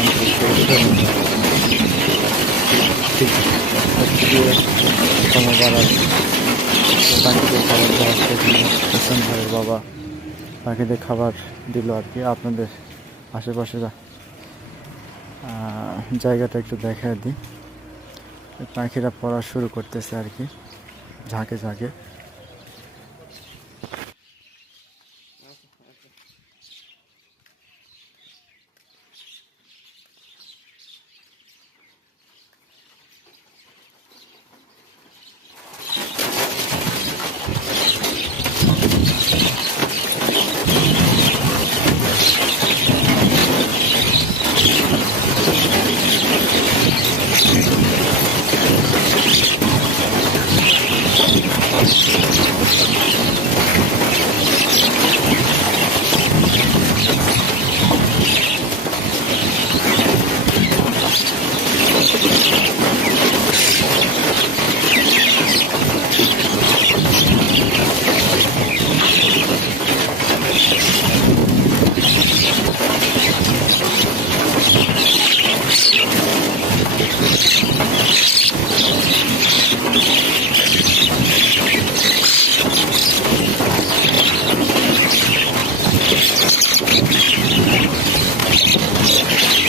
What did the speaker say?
আন্তরিক শুভেচ্ছা ঠিক হচ্ছে পাখিদের খাবার দেওয়ার সেখানে হোসেন ভাইয়ের বাবা পাখিদের খাবার দিল আর কি, আপনাদের আশেপাশে জায়গাটা একটু দেখা দিই পাখিরা পড়া শুরু করতেছে আর কি, ঝাঁকে ঝাঁকে।